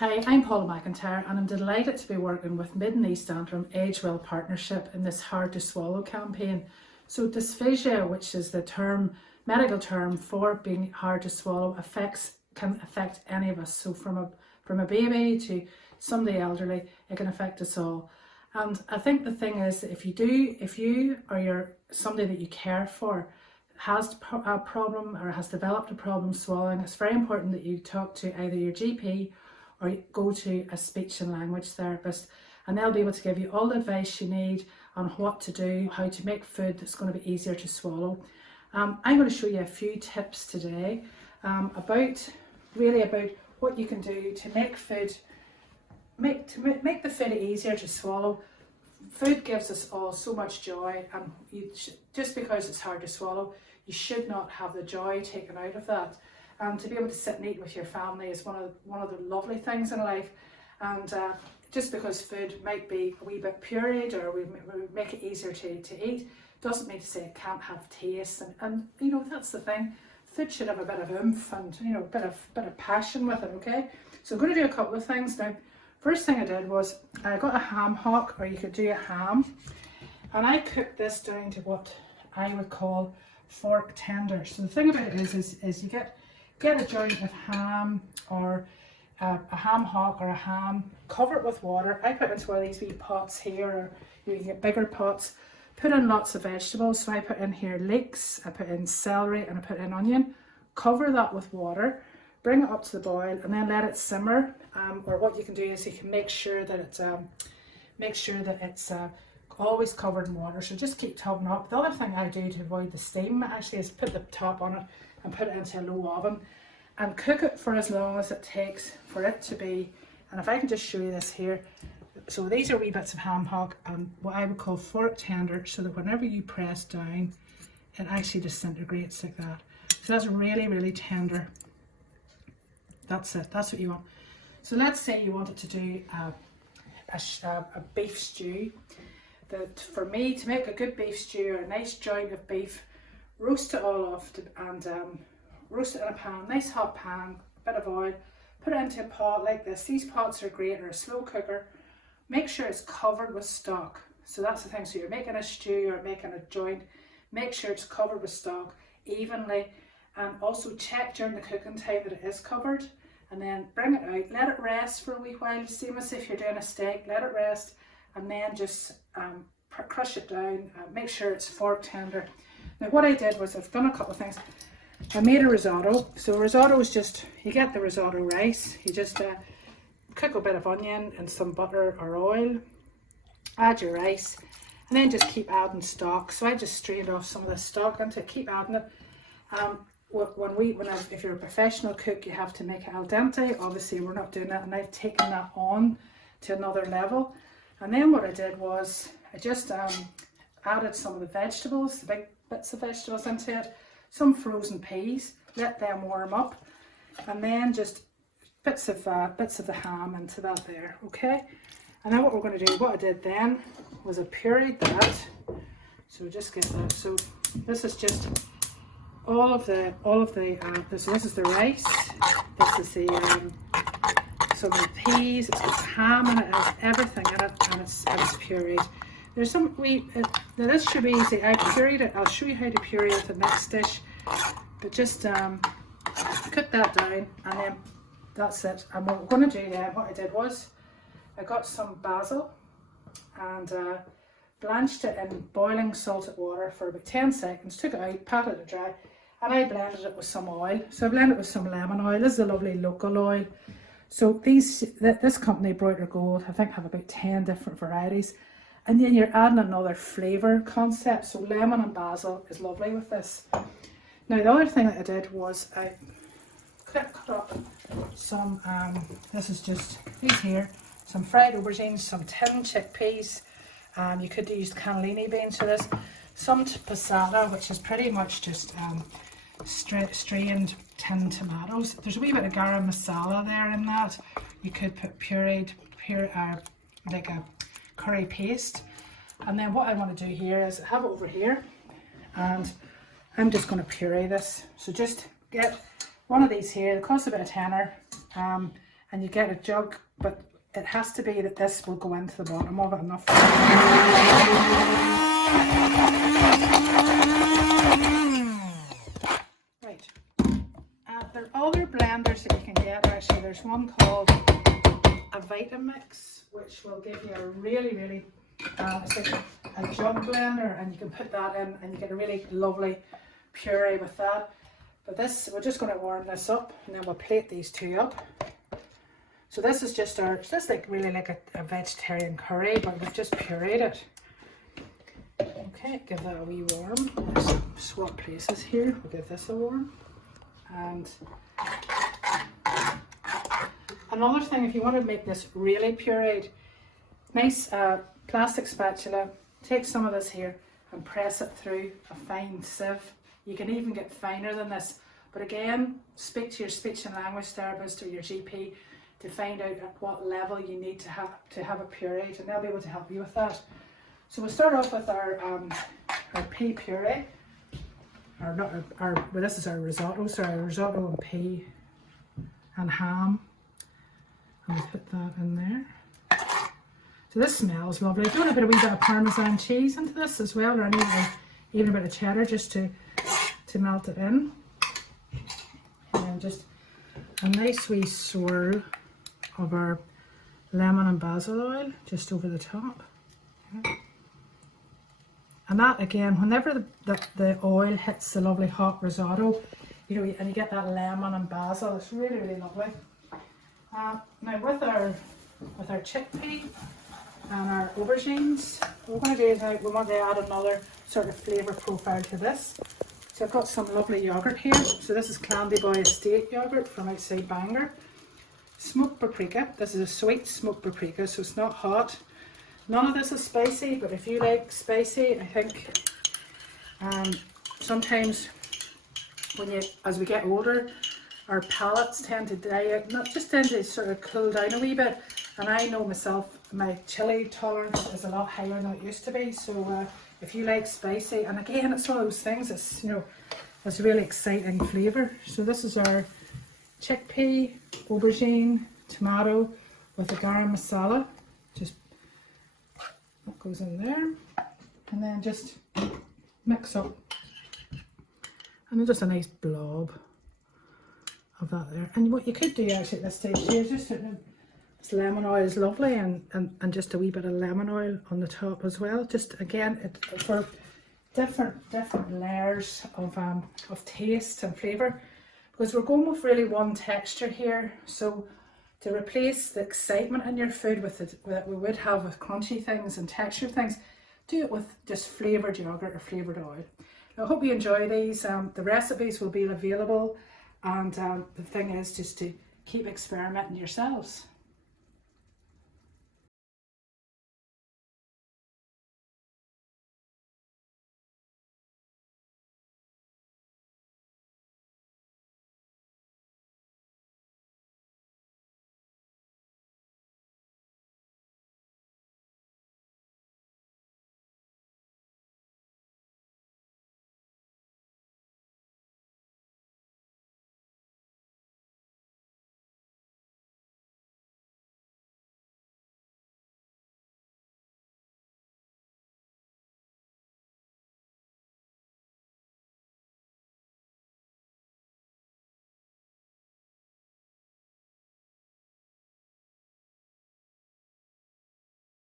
Hi, I'm Paula McIntyre and I'm delighted to be working with Mid and East Antrim Age Well Partnership in this Hard to Swallow campaign. So dysphagia, which is the medical term for being hard to swallow, can affect any of us. So from a baby to somebody elderly, it can affect us all. And I think the thing is that if you or you're somebody that you care for has a problem or has developed a problem swallowing, it's very important that you talk to either your GP or go to a speech and language therapist, and they'll be able to give you all the advice you need on what to do, how to make food that's going to be easier to swallow. I'm going to show you a few tips today about what you can do to make the food easier to swallow. Food gives us all so much joy, and just because it's hard to swallow, you should not have the joy taken out of that. And to be able to sit and eat with your family is one of the lovely things in life. And just because food might be a wee bit pureed or we make it easier to eat, doesn't mean to say it can't have taste. And you know, that's the thing. Food should have a bit of oomph and, you know, a bit of passion with it. Okay. So I'm going to do a couple of things now. First thing I did was I got a ham hock, or you could do a ham, and I cooked this down to what I would call fork tender. So the thing about it is you get a joint of ham or a ham hock or a ham, cover it with water. I put it into one of these wee pots here, or you can get bigger pots. Put in lots of vegetables. So I put in here leeks, I put in celery, and I put in onion. Cover that with water, bring it up to the boil, and then let it simmer. Or what you can do is you can make sure that it's always covered in water. So just keep topping up. The other thing I do to avoid the steam actually is put the top on it and put it into a low oven and cook it for as long as it takes for it to be. And if I can just show you this here, so these are wee bits of ham hock and what I would call fork tender, so that whenever you press down, it actually disintegrates like that. So that's really, really tender. That's it, that's what you want. So let's say you wanted to do a beef stew. That for me, to make a good beef stew, or a nice joint of beef, roast it all off and roast it in a pan, nice hot pan, a bit of oil, put it into a pot like this. These pots are great, or a slow cooker. Make sure it's covered with stock. So that's the thing. So you're making a stew or making a joint, make sure it's covered with stock evenly, and also check during the cooking time that it is covered, and then bring it out, let it rest for a wee while, same as if you're doing a steak, let it rest, and then just crush it down, make sure it's fork tender. Now what I did was, I've done a couple of things. I made a risotto. So risotto is just, you get the risotto rice, you just cook a bit of onion and some butter or oil, add your rice, and then just keep adding stock. So I just strained off some of the stock into it, keep adding it. If you're a professional cook, you have to make it al dente. Obviously we're not doing that, and I've taken that on to another level. And then what I did was I just added some of the vegetables, the big bits of vegetables into it, some frozen peas, let them warm up, and then just bits of the ham into that there. Okay, and then what we're going to do, what I did then was I pureed that. So just get that. So this is just this is the rice, this is the some of the peas, it's got ham in it, it has everything in it, and it's pureed. There's some now this should be easy. I pureed it. I'll show you how to puree it the next dish, but just cook that down, and then that's it. And what we're going to do then, what I did was I got some basil and blanched it in boiling salted water for about 10 seconds, took it out, patted it dry, and I blended it with some oil. So I blended it with some lemon oil. This is a lovely local oil. So this company, Broiler Gold, I think have about 10 different varieties. And then you're adding another flavour concept. So lemon and basil is lovely with this. Now the other thing that I did was I cut up some, this is just these here, some fried aubergines, some tinned chickpeas. You could use cannellini beans for this. Some passata, which is pretty much just strained tinned tomatoes. There's a wee bit of garam masala there in that. You could put like a curry paste. And then what I want to do here is have it over here, and I'm just going to puree this. So just get one of these here. It costs about a tenner, and you get a jug, but it has to be that this will go into the bottom of it enough. Right. There are other blenders that you can get actually. There's one called a Vitamix, which will give you a really it's like a jug blender, and you can put that in and you get a really lovely puree with that. But this, we're just going to warm this up, and then we'll plate these two up. So this is just our, it's just like really like a vegetarian curry, but we've just pureed it. Okay, give that a wee warm. Let's swap places here. We'll give this a warm. And another thing, if you want to make this really pureed, nice plastic spatula, take some of this here and press it through a fine sieve. You can even get finer than this, but again, speak to your speech and language therapist or your GP to find out at what level you need to have it pureed, and they'll be able to help you with that. So we'll start off with our pea puree. Well, this is our risotto, so our risotto and pea and ham. And we'll put that in there. So this smells lovely. If you want to put a wee bit of Parmesan cheese into this as well, or even a bit of cheddar just to melt it in. And then just a nice wee swirl of our lemon and basil oil just over the top. Okay. And that again, whenever the oil hits the lovely hot risotto, you know, and you get that lemon and basil, it's really lovely. Now with our chickpea and our aubergines, what we're going to do is now we want to add another sort of flavour profile to this. So I've got some lovely yoghurt here. So this is Clandyboy Estate yoghurt from outside Bangor. Smoked paprika. This is a sweet smoked paprika, so it's not hot. None of this is spicy, but if you like spicy, I think sometimes as we get older, our palates tend to die out, not just tend to sort of cool down a wee bit. And I know myself, my chili tolerance is a lot higher than it used to be. So if you like spicy, and again, it's one of those things, it's, you know, it's a really exciting flavour. So this is our chickpea, aubergine, tomato with the garam masala. Just that goes in there, and then just mix up, and then just a nice blob of that there. And what you could do actually at this stage here is just this lemon oil is lovely, and just a wee bit of lemon oil on the top as well. Just again, for different layers of taste and flavour, because we're going with really one texture here. So to replace the excitement in your food that we would have with crunchy things and textured things, do it with just flavoured yogurt or flavoured oil. Now, I hope you enjoy these. The recipes will be available, and the thing is just to keep experimenting yourselves.